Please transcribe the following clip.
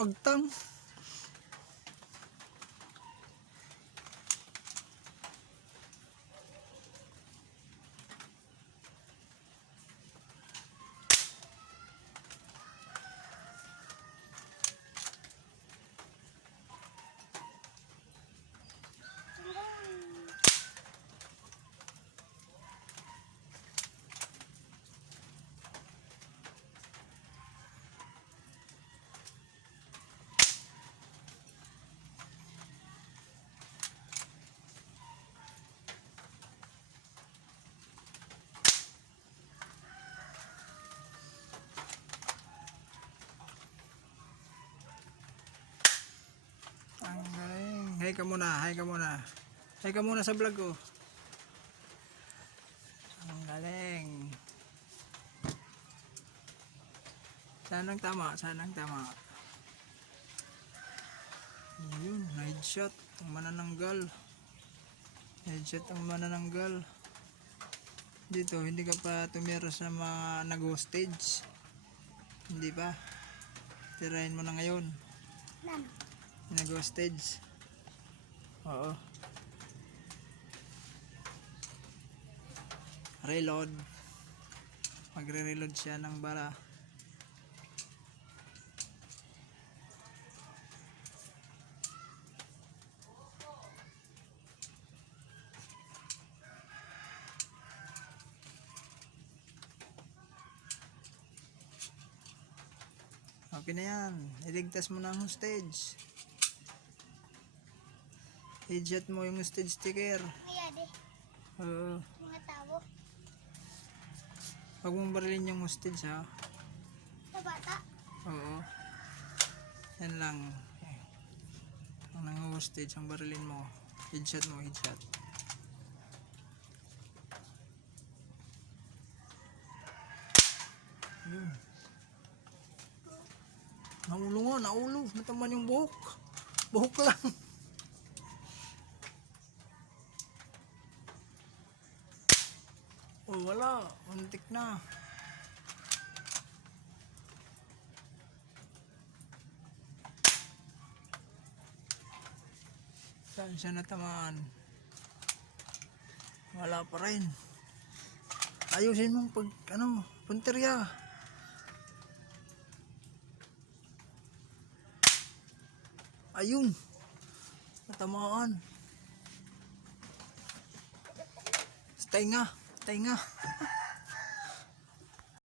Agtang. Ang galing. Hi ka muna, hi ka muna. Hi ka muna sa vlog ko. Ang galing. Sanang tama, sanang tama. Yun, headshot ang manananggal. Headshot ang manananggal. Dito, hindi ka pa tumira sa mga nag-hostage. Hindi pa. Tirahin mo na ngayon. Nag-hostage. Oo. Reload. Magre-reload siya ng bala. Okay na yan. Iligtas mo na ang hostage. I-jet mo yung hostage sticker. Oo. Mga tao. Huwag mong barilin yung hostage ha. Sa bata. Oo. Yan lang. Ang nang-hostage, ang barilin mo. Headshot mo, headshot. Yun. Naulo nga, naulo. Nataman yung buhok. Buhok lang. Oh, wala. Untik na. Saan siya natamaan? Wala pa rin. Ayusin mong pag, punteriya. Ayun. Natamaan. Stay nga.